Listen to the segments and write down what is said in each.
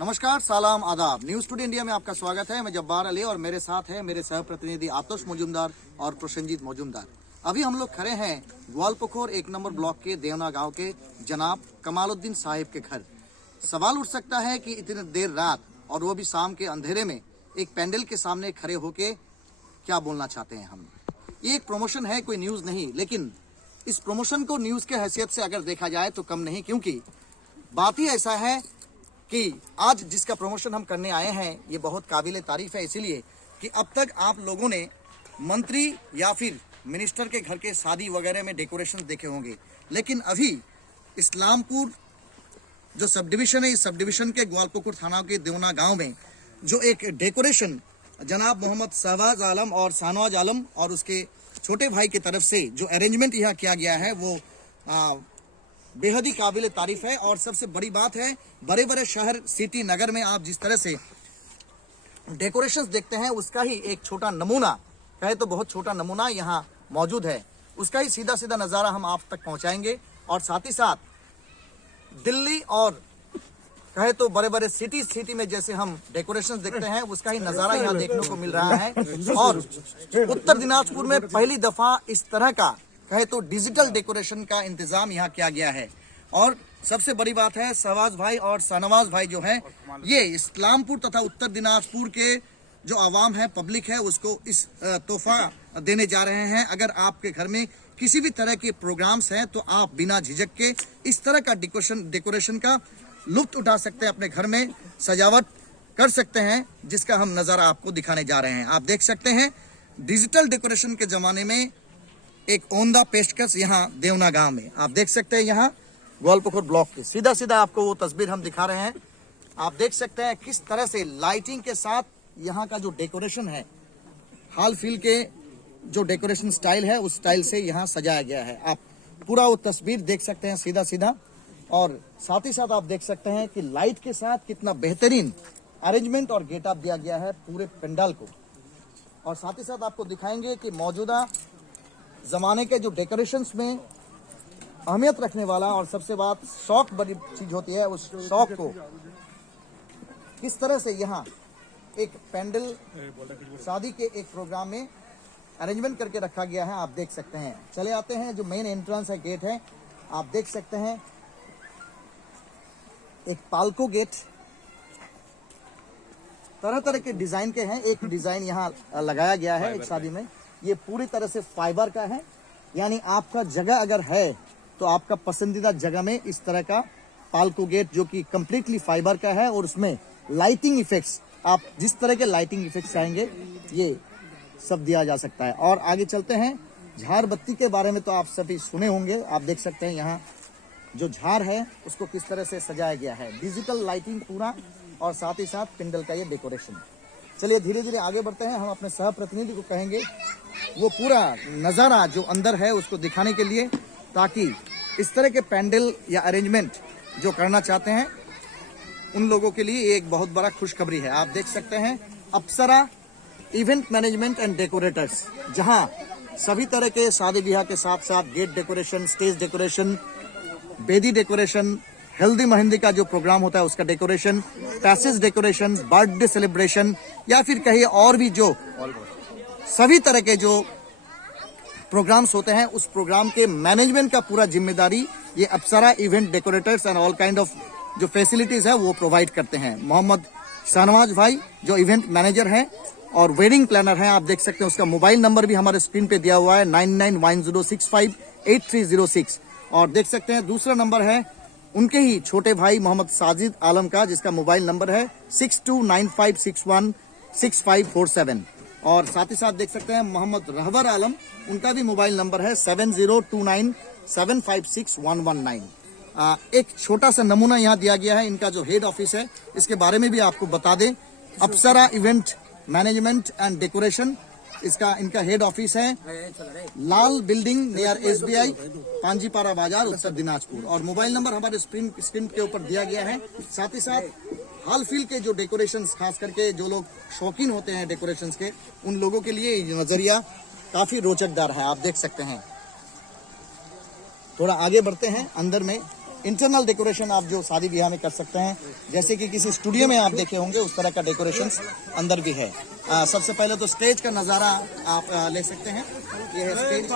नमस्कार, सलाम, आदाब। न्यूज टुडे इंडिया में आपका स्वागत है। मैं जब्बार अली और मेरे साथ है मेरे सह प्रतिनिधि आतोश मजुमदार और प्रसन्नजीत मजुमदार। अभी हम लोग खड़े हैं ग्वालपखोर 1 नंबर ब्लॉक के देवना गांव के जनाब कमालुद्दीन साहिब के घर। सवाल उठ सकता है कि इतनी देर रात और वो भी शाम के अंधेरे में एक पैंडल के सामने खड़े होके क्या बोलना चाहते हैं हम। ये एक प्रमोशन है, कोई न्यूज़ नहीं, लेकिन इस प्रमोशन को न्यूज़ के हैसियत से अगर देखा जाए तो कम नहीं, क्योंकि बात ही ऐसा है कि आज जिसका प्रमोशन हम करने आए हैं ये बहुत काबिल तारीफ है, इसीलिए कि अब तक आप लोगों ने मंत्री या फिर मिनिस्टर के घर के शादी वगैरह में डेकोरेशन देखे होंगे, लेकिन अभी इस्लामपुर जो सब डिवीज़न है, इस सब डिवीज़न के ग्वालपखोर थाना के देवना गांव में जो एक डेकोरेशन जनाब मोहम्मद शहबाज आलम और शाहनवाज आलम और उसके छोटे भाई की तरफ से जो अरेंजमेंट यहाँ किया गया है वो बेहद ही काबिल तारीफ है। और सबसे बड़ी बात है, बड़े बड़े शहर सिटी नगर में आप जिस तरह से डेकोरेशंस देखते हैं उसका ही एक छोटा नमूना, कहे तो बहुत छोटा नमूना यहाँ मौजूद है। उसका ही सीधा सीधा नज़ारा हम आप तक पहुँचाएंगे और साथ ही साथ दिल्ली और कहे तो बड़े बड़े सिटी में जैसे हम डेकोरेशंस देखते हैं उसका ही नज़ारा यहाँ देखने को मिल रहा है। और उत्तर दिनाजपुर में पहली दफ़ा इस तरह का कहे तो डिजिटल डेकोरेशन का इंतजाम यहाँ किया गया है। और सबसे बड़ी बात है, शहबाज भाई और शाहनवाज भाई जो हैं ये इस्लामपुर तथा उत्तर दिनाजपुर के जो आवाम है, पब्लिक है, उसको इस तोहफा देने जा रहे हैं। अगर आपके घर में किसी भी तरह के प्रोग्राम्स हैं तो आप बिना झिझक के इस तरह का डेकोरेशन का लुत्फ उठा सकते हैं, अपने घर में सजावट कर सकते हैं, जिसका हम नज़ारा आपको दिखाने जा रहे हैं। आप देख सकते हैं डिजिटल डेकोरेशन के ज़माने में एक ओंदा पेशकश यहाँ देवना गांव में आप देख सकते हैं। यहाँ ग्वालपखोर ब्लॉक के सीधा सीधा आपको वो तस्वीर हम दिखा रहे हैं। आप देख सकते हैं किस तरह से लाइटिंग के साथ यहाँ का जो डेकोरेशन है, हाल फिल के जो डेकोरेशन स्टाइल है उस स्टाइल से यहाँ सजाया गया है। आप पूरा वो तस्वीर देख सकते हैं सीधा सीधा। और साथ ही साथ आप देख सकते हैं कि लाइट के साथ कितना बेहतरीन अरेंजमेंट और गेटअप दिया गया है पूरे पंडाल को। और साथ ही साथ आपको दिखाएंगे कि मौजूदा ज़माने के जो डेकोरेशंस में अहमियत रखने वाला और सबसे बात शौक बड़ी चीज़ होती है, उस शौक को किस तरह से यहाँ एक पैंडल शादी के एक प्रोग्राम में अरेंजमेंट करके रखा गया है। आप देख सकते हैं। चले आते हैं, जो मेन एंट्रेंस है, गेट है, आप देख सकते हैं एक पालको गेट, तरह तरह के डिज़ाइन के हैं। एक डिज़ाइन यहाँ लगाया गया है एक शादी में, ये पूरी तरह से फाइबर का है, यानी आपका जगह अगर है तो आपका पसंदीदा जगह में इस तरह का पालको गेट जो कि कंप्लीटली फाइबर का है और उसमें लाइटिंग इफेक्ट्स, आप जिस तरह के लाइटिंग इफेक्ट्स चाहेंगे ये सब दिया जा सकता है। और आगे चलते हैं, झाड़ बत्ती के बारे में तो आप सभी सुने होंगे। आप देख सकते हैं यहाँ जो झाड़ है उसको किस तरह से सजाया गया है, डिजिटल लाइटिंग पूरा, और साथ ही साथ पिंडल का ये डेकोरेशन। चलिए धीरे धीरे आगे बढ़ते हैं। हम अपने सह प्रतिनिधि को कहेंगे वो पूरा नज़ारा जो अंदर है उसको दिखाने के लिए, ताकि इस तरह के पैंडल या अरेंजमेंट जो करना चाहते हैं उन लोगों के लिए एक बहुत बड़ा खुशखबरी है। आप देख सकते हैं Apsara event management and decorators, जहां सभी तरह के शादी ब्याह के साथ साथ गेट डेकोरेशन, स्टेज डेकोरेशन, बेदी डेकोरेशन, हल्दी मेहंदी का जो प्रोग्राम होता है उसका decoration, passage decoration, birthday celebration या फिर कहीं और भी जो सभी तरह के जो प्रोग्राम्स होते हैं उस प्रोग्राम के मैनेजमेंट का पूरा जिम्मेदारी ये Apsara event decorators and all kind of जो फैसिलिटीज़ है वो प्रोवाइड करते हैं। मोहम्मद शाहनवाज भाई जो इवेंट मैनेजर हैं और वेडिंग प्लानर हैं, आप देख सकते हैं। उसका मोबाइल नंबर भी हमारे स्क्रीन पे दिया हुआ है 9910658306। और देख सकते हैं दूसरा नंबर है उनके ही छोटे भाई मोहम्मद साजिद आलम का, जिसका मोबाइल नंबर है 6295616547। और साथ ही साथ देख सकते हैं मोहम्मद रहवर आलम, उनका भी मोबाइल नंबर है 7029756119। एक छोटा सा नमूना यहाँ दिया गया है इनका जो हेड ऑफिस है, इसके बारे में भी आपको बता दें। अप्सरा इवेंट मैनेजमेंट एंड डेकोरेशन, इनका हेड ऑफिस है लाल बिल्डिंग नियर SBI, पांजीपारा बाजार, उत्तर दिनाजपुर। और मोबाइल नंबर हमारे स्क्रीन के ऊपर दिया गया है। साथ ही साथ हाल फिल के जो डेकोरेशन, खास करके जो लोग शौकीन होते हैं डेकोरेशंस के, उन लोगों के लिए ये नजरिया काफी रोचकदार है। आप देख सकते हैं। थोड़ा आगे बढ़ते हैं अंदर में। इंटरनल डेकोरेशन आप जो शादी ब्याह में कर सकते हैं, जैसे कि किसी स्टूडियो में आप देखे होंगे उस तरह का डेकोरेशन अंदर भी है। सबसे पहले तो स्टेज का नज़ारा आप ले सकते हैं। ये है स्टेज।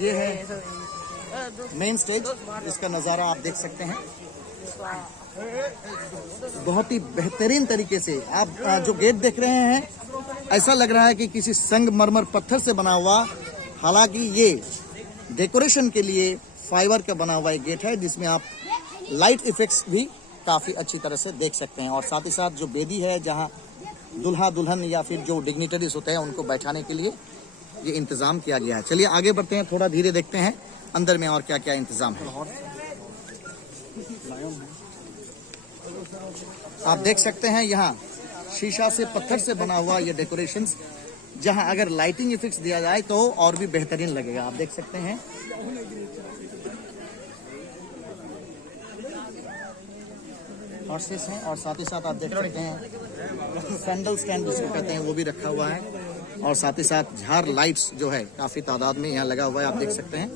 ये है मेन स्टेज, इसका नज़ारा आप देख सकते हैं। बहुत ही बेहतरीन तरीके से आप जो गेट देख रहे हैं, ऐसा लग रहा है कि किसी संगमरमर पत्थर से बना हुआ, हालांकि ये डेकोरेशन के लिए फाइबर का बना हुआ एक गेट है, जिसमें आप लाइट इफेक्ट्स भी काफ़ी अच्छी तरह से देख सकते हैं। और साथ ही साथ जो बेदी है, जहां दुल्हा दुल्हन या फिर जो डिग्निटरीज होते हैं उनको बैठाने के लिए ये इंतज़ाम किया गया है। चलिए आगे बढ़ते हैं, थोड़ा धीरे देखते हैं अंदर में और क्या क्या इंतज़ाम है। आप देख सकते हैं यहाँ शीशा से, पत्थर से बना हुआ ये डेकोरेशंस, जहां अगर लाइटिंग इफेक्ट्स दिया जाए तो और भी बेहतरीन लगेगा। आप देख सकते हैं हॉर्सेस हैं, और साथ ही साथ आप देख सकते हैं सैंडल स्टैंड जिसको कहते हैं वो भी रखा हुआ है। और साथ ही साथ झार लाइट्स जो है काफ़ी तादाद में यहाँ लगा हुआ है, आप देख सकते हैं।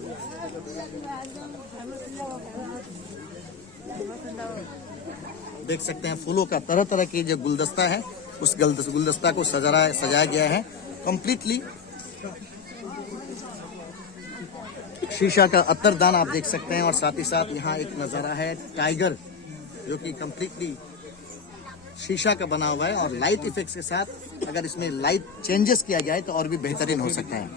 देख सकते हैं फूलों का तरह तरह की जो गुलदस्ता है, उस गुलदस्ता को सजाया गया है कंप्लीटली। शीशा का अत्तरदान आप देख सकते हैं। और साथ ही साथ यहाँ एक नज़ारा है टाइगर, जो कि कंप्लीटली शीशा का बना हुआ है। और लाइट इफेक्ट्स के साथ अगर इसमें लाइट चेंजेस किया जाए तो और भी बेहतरीन हो सकता है।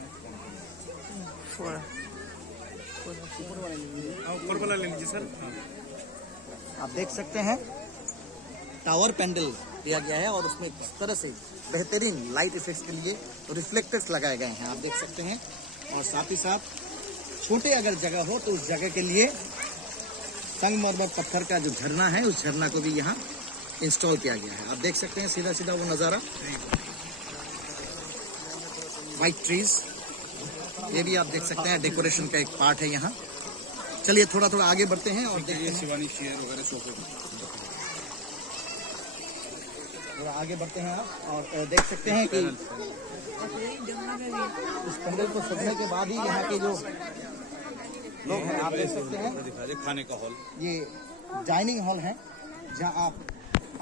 आप देख सकते हैं टावर पैंडल दिया गया है, और उसमें किस तरह से बेहतरीन लाइट इफेक्ट्स के लिए रिफ्लेक्टर्स लगाए गए हैं, आप देख सकते हैं। और साथ ही साथ छोटे अगर जगह हो तो उस जगह के लिए संगमरमर पत्थर का जो झरना है, उस झरना को भी यहाँ इंस्टॉल किया गया है। आप देख सकते हैं सीधा सीधा वो नज़ारा, वाइट ट्रीज, ये भी आप देख सकते हैं डेकोरेशन का एक पार्ट है यहाँ। चलिए थोड़ा थोड़ा आगे बढ़ते हैं और देखते हैं शिवानी शेयर वगैरह सोफे। थोड़ा आगे बढ़ते हैं आप और देख सकते हैं कि इस पंडल को सजने के बाद ही यहाँ के जो लोग हैं, आप देख सकते हैं खाने का हॉल, ये डाइनिंग हॉल है, जहाँ आप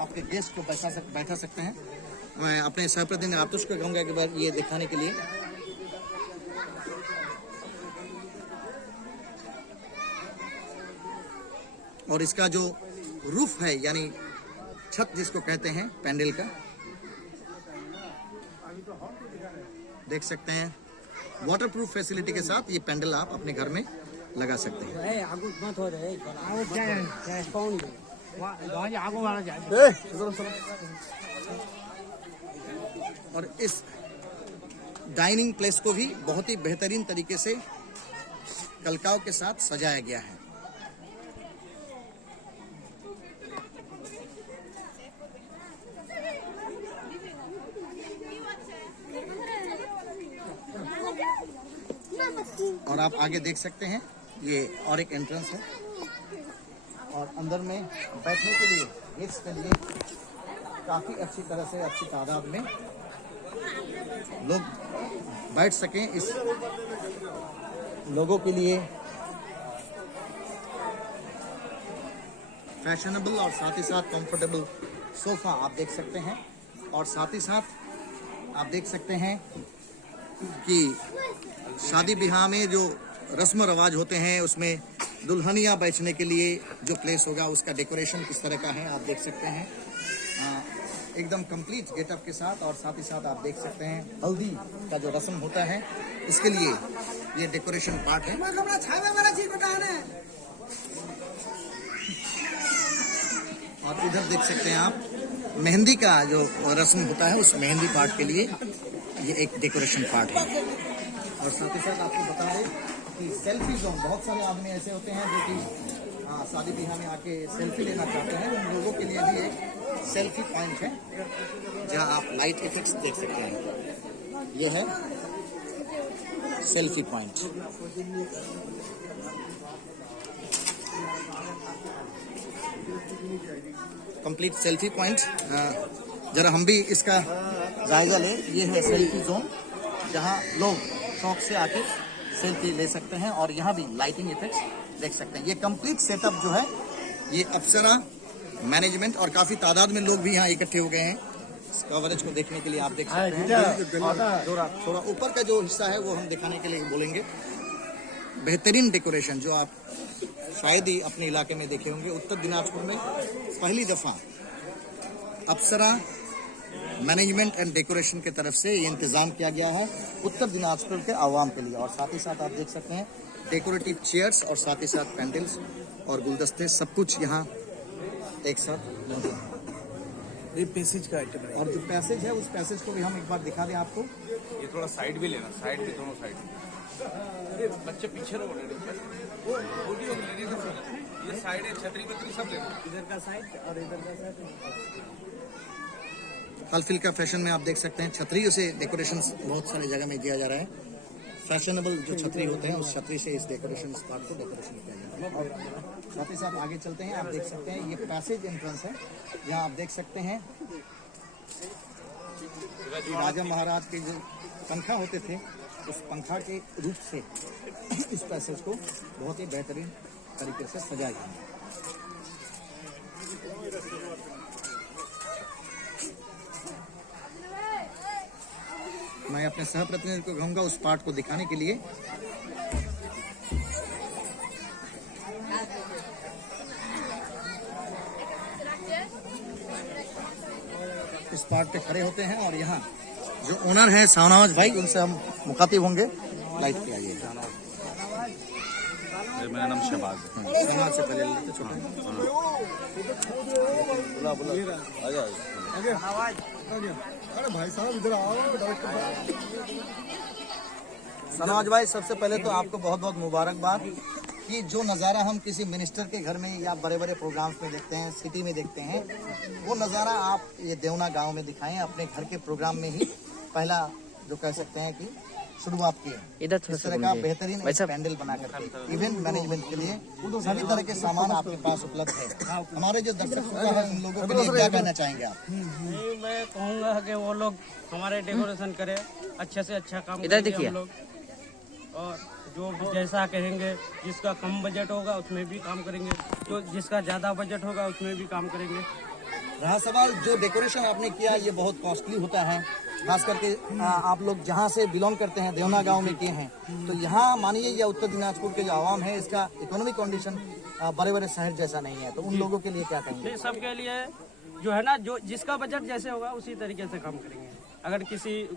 आपके गेस्ट को बैठा सकते हैं। मैं अपने सहप्रतिनिधि आतुष को कहूँगा कि बार ये दिखाने के लिए। और इसका जो रूफ है, यानी छत जिसको कहते हैं पैंडल का, देख सकते हैं वाटरप्रूफ फैसिलिटी के साथ ये पैंडल आप अपने घर में लगा सकते हैं। और इस डाइनिंग प्लेस को भी बहुत ही बेहतरीन तरीके से कलकाव के साथ सजाया गया है। और आप आगे देख सकते हैं ये और एक एंट्रेंस है, और अंदर में बैठने के लिए, गेट्स के लिए काफ़ी अच्छी तरह से अच्छी तादाद में लोग बैठ सकें। इस लोगों के लिए फैशनेबल और साथ ही साथ कंफर्टेबल सोफ़ा आप देख सकते हैं। और साथ ही साथ आप देख सकते हैं कि शादी ब्याह में जो रस्म रवाज होते हैं, उसमें दुल्हनिया बैठने के लिए जो प्लेस होगा उसका डेकोरेशन किस तरह का है आप देख सकते हैं, एकदम कंप्लीट गेटअप के साथ। और साथ ही साथ आप देख सकते हैं हल्दी का जो रस्म होता है, इसके लिए ये डेकोरेशन पार्ट है। और इधर देख सकते हैं आप मेहंदी का जो रस्म होता है, उस मेहंदी पार्ट के लिए ये एक डेकोरेशन पार्ट है। और साथ ही साथ आपको बता दें कि सेल्फी जोन, बहुत सारे आदमी ऐसे होते हैं जो कि शादी ब्याह में आके सेल्फी लेना चाहते हैं, उन लोगों के लिए भी एक सेल्फी पॉइंट है, जहां आप लाइट इफेक्ट्स देख सकते हैं। ये है selfie point. Complete selfie point. जरा हम भी इसका जायजा ले। ये है सेल्फी जोन, जहाँ लोग शौक से आके सेल्फी ले सकते हैं और यहाँ भी लाइटिंग इफेक्ट्स देख सकते हैं। ये कंप्लीट सेटअप जो है ये अप्सरा मैनेजमेंट और काफी तादाद में लोग भी यहाँ इकट्ठे हो गए हैं इस कवरेज को देखने के लिए। आप देख सकते हैं और थोड़ा ऊपर का जो हिस्सा है वो हम दिखाने के लिए बोलेंगे। बेहतरीन डेकोरेशन जो आप शायद ही अपने इलाके में देखे होंगे। उत्तर दिनाजपुर में पहली दफा अप्सरा मैनेजमेंट एंड डेकोरेशन की तरफ से ये इंतजाम किया गया है उत्तर दिनाजपुर के आवाम के लिए। और साथ ही साथ आप देख सकते हैं डेकोरेटिव चेयर्स और साथ ही साथ पैंडल्स और गुलदस्ते सब कुछ यहाँ एक साथ। ये पैसेज का आइटम है। और जो पैसेज है उस पैसेज को भी हम एक बार दिखा दें आपको। ये थोड़ा साइड भी लेना, साइड भी दोनों साइड। अरे बच्चे पीछे रहो, ये साइड है, छतरी बतरी सब लेना, इधर का साइड और इधर का साइड। हाल फिल का फैशन में आप देख सकते हैं छतरियों से डेकोरेशन बहुत सारे जगह में किया जा रहा है। फैशनेबल जो छतरी होते हैं उस छतरी से इस डेकोरेशन स्पॉट को डेकोरेशन किया जा रहा है। और साथ ही साथ आगे चलते हैं। आप देख सकते हैं ये पैसेज एंट्रेंस है, जहाँ आप देख सकते हैं राजा महाराज के जो पंखा होते थे उस पंखा के रूप से इस पैसेज को बहुत ही बेहतरीन तरीके से सजाया गया है। मैं अपने सहप्रतिनिधि को कहूंगा उस पार्ट को दिखाने के लिए। इस पार्ट पे खड़े होते हैं और यहाँ जो ओनर है शाहनवाज भाई, उनसे हम मुखातिब होंगे। लाइट पे आइए। मेरा नाम शहबाज है। शहनाज से पहले लेते छोटे अरे भाई साहब इधर आओ। शहनाज भाई, सबसे पहले तो आपको बहुत बहुत मुबारकबाद कि जो नज़ारा हम किसी मिनिस्टर के घर में या बड़े बड़े प्रोग्राम्स में देखते हैं, सिटी में देखते हैं, वो नज़ारा आप ये देवना गांव में दिखाएं। अपने घर के प्रोग्राम में ही पहला जो कह सकते हैं कि शुरुआत की है। इस तरह का बेहतरीन एक पैंडल बना करके इवेंट मैनेजमेंट के लिए सभी तरह के सामान आपके पास उपलब्ध है। हमारे जो दर्शक हैं उन लोगों के लिए क्या कहना चाहेंगे आप? मैं कहूँगा कि वो लोग हमारे डेकोरेशन करें, अच्छे से अच्छा काम करेंगे हम लोग। और जो जैसा कहेंगे, जिसका कम बजट होगा उसमें भी काम करेंगे, जो जिसका ज़्यादा बजट होगा उसमें भी काम करेंगे। रहा सवाल जो डेकोरेशन आपने किया ये बहुत कॉस्टली होता है, खास करके आप लोग जहाँ से बिलोंग करते हैं, देवना गांव में किए हैं, तो यहाँ मानिए या उत्तर दिनाजपुर के जो आवाम है इसका इकोनॉमिक कंडीशन बड़े बड़े शहर जैसा नहीं है, तो उन लोगों के लिए क्या कहेंगे? सबके लिए जो है ना, जो जिसका बजट जैसे होगा उसी तरीके से काम करेंगे। अगर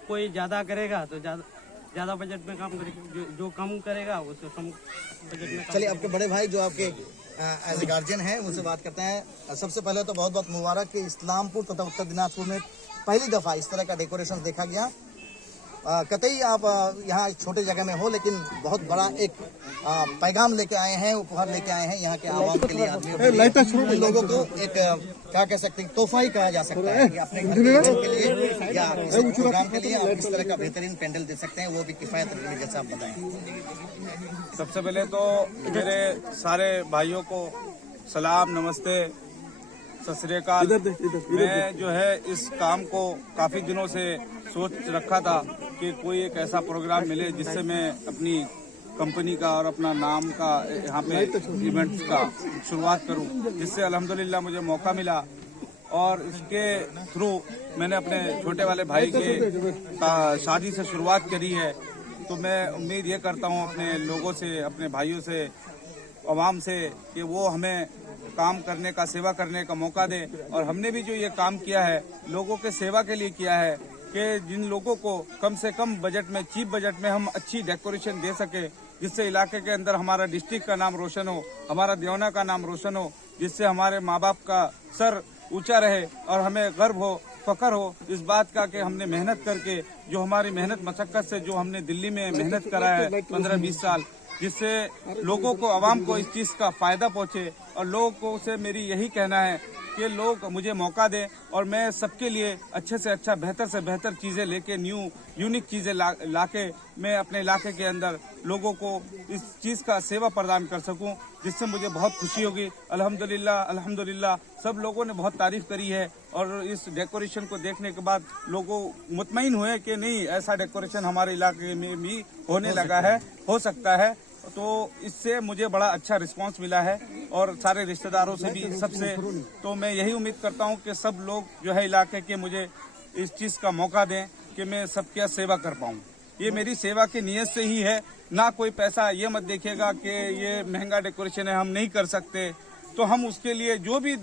कोई ज़्यादा करेगा तो ज़्यादा बजट में काम करेंगे, जो कम करेगा उससे कम बजट में। चलिए, आपके बड़े भाई जो आपके एज ए गार्जियन हैं उनसे बात करते हैं। सबसे पहले तो बहुत बहुत मुबारक कि इस्लामपुर तथा उत्तर दिनाजपुर में पहली दफ़ा इस तरह का डेकोरेशन देखा गया। कतई आप यहाँ छोटे जगह में हो, लेकिन बहुत बड़ा एक पैगाम लेके आए हैं, उपहार लेके आए हैं यहाँ के आवाम के लिए, आदमियों के लिए, लोगों को एक क्या कह सकते हैं, तोहफा ही कहा जा सकता है कि अपने घर के लिए या प्रोग्राम के लिए आप इस तरह का बेहतरीन पेंडल दे सकते हैं, वो भी किफायत रखने जैसा आप बताएं। सबसे पहले तो मेरे सारे भाइयों को सलाम, नमस्ते, सत श्री अकाल। मैं जो है इस काम को काफ़ी दिनों से सोच रखा था कि कोई एक ऐसा प्रोग्राम मिले जिससे मैं अपनी कंपनी का और अपना नाम का यहाँ पे इवेंट्स का शुरुआत करूँ, जिससे अल्हम्दुलिल्लाह मुझे मौका मिला। और इसके थ्रू मैंने अपने छोटे वाले भाई के शादी से शुरुआत करी है। तो मैं उम्मीद ये करता हूँ अपने लोगों से, अपने भाइयों से, आवाम से कि वो हमें काम करने का, सेवा करने का मौका दे। और हमने भी जो ये काम किया है लोगों के सेवा के लिए किया है कि जिन लोगों को कम से कम बजट में, चीप बजट में हम अच्छी डेकोरेशन दे सके, जिससे इलाके के अंदर हमारा डिस्ट्रिक्ट का नाम रोशन हो, हमारा देवना का नाम रोशन हो, जिससे हमारे माँ बाप का सर ऊंचा रहे और हमें गर्व हो, फख्र हो इस बात का कि हमने मेहनत करके, जो हमारी मेहनत मशक्कत से जो हमने दिल्ली में मेहनत करा है 15-20 साल, जिससे लोगों को, आवाम को इस चीज़ का फ़ायदा पहुँचे। और लोगों को से मेरी यही कहना है कि लोग मुझे मौका दें और मैं सबके लिए अच्छे से अच्छा, बेहतर से बेहतर चीज़ें लेके, यूनिक चीज़ें लाके मैं अपने इलाके के अंदर लोगों को इस चीज़ का सेवा प्रदान कर सकूं, जिससे मुझे बहुत खुशी होगी। अल्हम्दुलिल्लाह अल्हम्दुलिल्लाह सब लोगों ने बहुत तारीफ करी है और इस डेकोरेशन को देखने के बाद लोगों मुतमईन हुए कि नहीं, ऐसा डेकोरेशन हमारे इलाके में भी होने लगा है, हो सकता है। तो इससे मुझे बड़ा अच्छा रिस्पांस मिला है और सारे रिश्तेदारों से भी, सबसे। तो मैं यही उम्मीद करता हूं कि सब लोग जो है इलाके के मुझे इस चीज़ का मौका दें कि मैं सबकी सेवा कर पाऊं। ये मेरी सेवा की नीयत से ही है, ना कोई पैसा। ये मत देखिएगा कि ये महंगा डेकोरेशन है, हम नहीं कर सकते, तो हम उसके लिए जो भी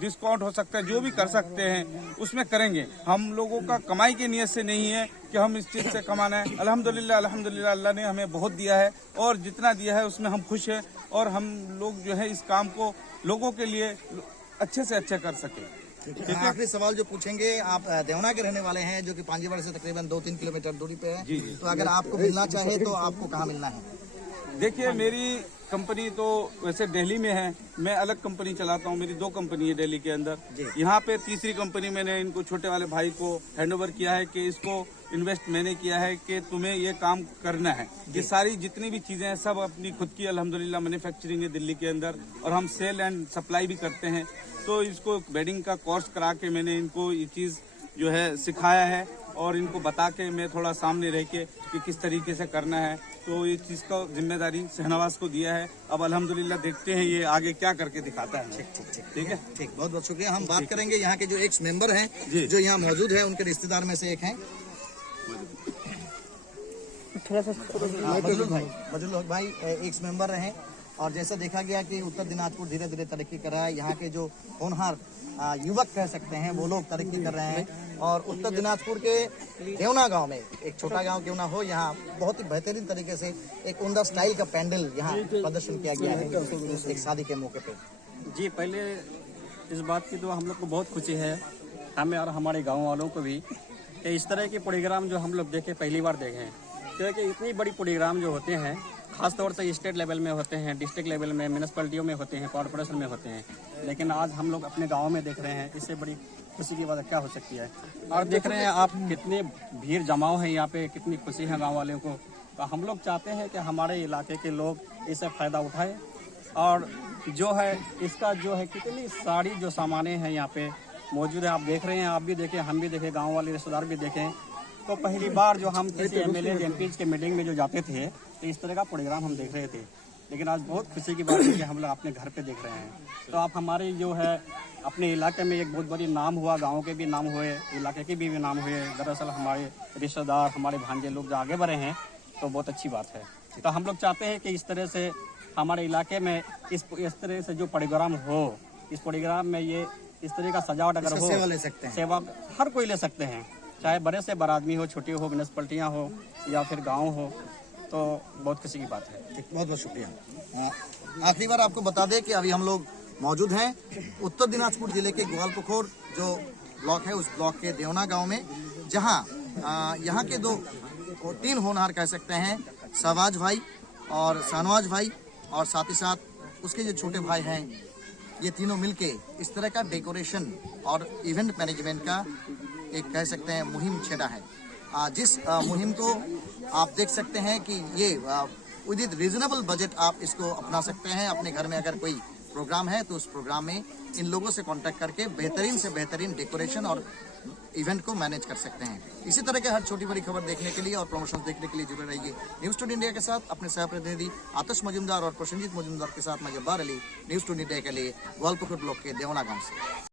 डिस्काउंट हो सकता है, जो भी कर सकते हैं उसमें करेंगे। हम लोगों का कमाई की नीयत से नहीं है कि हम इस चीज़ से कमाना है। अल्हम्दुलिल्लाह अल्हम्दुलिल्लाह अल्लाह ने हमें बहुत दिया है और जितना दिया है उसमें हम खुश हैं और हम लोग जो है इस काम को लोगों के लिए अच्छे से अच्छा कर सकें। ठीक है। आखिरी सवाल जो पूछेंगे, आप देवना के रहने वाले हैं जो कि पांजीवाड़ से तकरीबन 2-3 किलोमीटर दूरी पे है। तो अगर आपको मिलना चाहे तो आपको कहाँ मिलना है? देखिए, मेरी कंपनी तो वैसे दिल्ली में है, मैं अलग कंपनी चलाता हूँ। मेरी 2 कंपनी है दिल्ली के अंदर। यहाँ पे तीसरी कंपनी मैंने इनको, छोटे वाले भाई को हैंडओवर किया है कि इसको इन्वेस्ट मैंने किया है कि तुम्हें ये काम करना है। ये सारी जितनी भी चीज़ें हैं सब अपनी खुद की अल्हम्दुलिल्लाह मैन्युफैक्चरिंग है दिल्ली के अंदर और हम सेल एंड सप्लाई भी करते हैं। तो इसको वेडिंग का कोर्स करा के मैंने इनको ये चीज़ जो है सिखाया है और इनको बता के मैं थोड़ा सामने रह के कि किस तरीके से करना है। तो ये चीज़ का जिम्मेदारी शहनवाज को दिया है। अब अल्हम्दुलिल्लाह देखते हैं ये आगे क्या करके दिखाता है। ठीक है, ठीक। बहुत बहुत शुक्रिया। हम बात करेंगे यहाँ के जो एक्स मेंबर हैं जो यहाँ मौजूद है, उनके रिश्तेदार में से एक हैं बजलुल भाई, एक्स मेंबर रहे और जैसा देखा गया कि उत्तर दिनाजपुर धीरे धीरे तरक्की कर रहा है। यहाँ के जो होनहार युवक कह सकते हैं वो लोग तरक्की कर रहे हैं और उत्तर दिनाजपुर के देवना गांव में, एक छोटा गांव क्यों ना हो, यहाँ बहुत ही बेहतरीन तरीके से एक उम्दा स्टाइल का पैंडल यहाँ प्रदर्शन किया गया है एक शादी के मौके पे। जी, पहले इस बात की तो हम लोग को बहुत खुशी है, हमें और हमारे गाँव वालों को भी, कि इस तरह के प्रोग्राम जो हम लोग देखे, पहली बार देखे हैं। क्योंकि इतनी बड़ी प्रोग्राम जो होते हैं खासतौर से स्टेट लेवल में होते हैं, डिस्ट्रिक्ट लेवल में, म्यूनिसिपैलिटियों में होते हैं, कॉर्पोरेशन में होते हैं, लेकिन आज हम लोग अपने गांव में देख रहे हैं। इससे बड़ी खुशी की बात क्या हो सकती है। और देख रहे हैं आप कितनी भीड़ जमाव है यहाँ पे, कितनी खुशी है गांव वालों को। तो हम लोग चाहते हैं कि हमारे इलाके के लोग इससे फ़ायदा उठाएं और जो है इसका जो है कितनी सारी जो सामानें हैं यहाँ पे मौजूद है, आप देख रहे हैं, आप भी देखें, हम भी देखें, गाँव वाले रिश्तेदार भी देखें। तो पहली बार जो हम किसी MLA MP के मीटिंग में जो जाते थे तो इस तरह का प्रोग्राम हम देख रहे थे, लेकिन आज बहुत खुशी की बात है कि हम लोग अपने घर पे देख रहे हैं। तो आप हमारे जो है अपने इलाके में एक बहुत बड़ी नाम हुआ, गाँव के भी नाम हुए, इलाके के भी नाम हुए। दरअसल हमारे रिश्तेदार, हमारे भांजे लोग जो आगे बढ़े हैं तो बहुत अच्छी बात है। तो हम लोग चाहते हैं कि इस तरह से हमारे इलाके में इस तरह से जो प्रोग्राम हो, इस प्रोग्राम में ये इस तरह का सजावट अगर हो, सेवा ले सकते हैं, सेवा हर कोई ले सकते हैं, चाहे बड़े से बड़ा आदमी हो, छोटी हो, म्यूनिसिपैलिटियाँ हो या फिर गांव हो। तो बहुत खुशी की बात है। ठीक, बहुत बहुत शुक्रिया। आखिरी बार आपको बता दें कि अभी हम लोग मौजूद हैं उत्तर दिनाजपुर जिले के ग्वालपोखर जो ब्लॉक है, उस ब्लॉक के देवना गांव में, जहां यहाँ के 3 होनहार कह सकते हैं, शहबाज भाई और शाहनवाज भाई और साथ ही साथ उसके जो छोटे भाई हैं, ये तीनों मिलके इस तरह का डेकोरेशन और इवेंट मैनेजमेंट का एक कह सकते हैं मुहिम छेड़ा है। जिस मुहिम को आप देख सकते हैं कि ये विद रीजनेबल बजट आप इसको अपना सकते हैं। अपने घर में अगर कोई प्रोग्राम है तो उस प्रोग्राम में इन लोगों से कांटेक्ट करके बेहतरीन से बेहतरीन डेकोरेशन और इवेंट को मैनेज कर सकते हैं। इसी तरह के हर छोटी बड़ी खबर देखने के लिए और प्रमोशन देखने के लिए जुड़े रहिए न्यूज़ टुडे इंडिया के साथ। अपने सह प्रतिनिधि आतिश मजुमदार और प्रसन्नजीत मजुमदार के साथ मैं Jabbar Ali, news today India के लिए ग्वालपोखर ब्लॉक के देवना गाँव से।